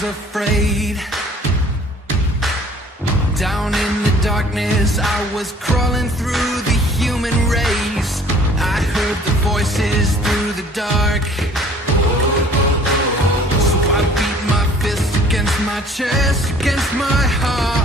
was afraid. Down in the darkness, I was crawling through the human race. I heard the voices through the dark. So I beat my fist against my chest, against my heart.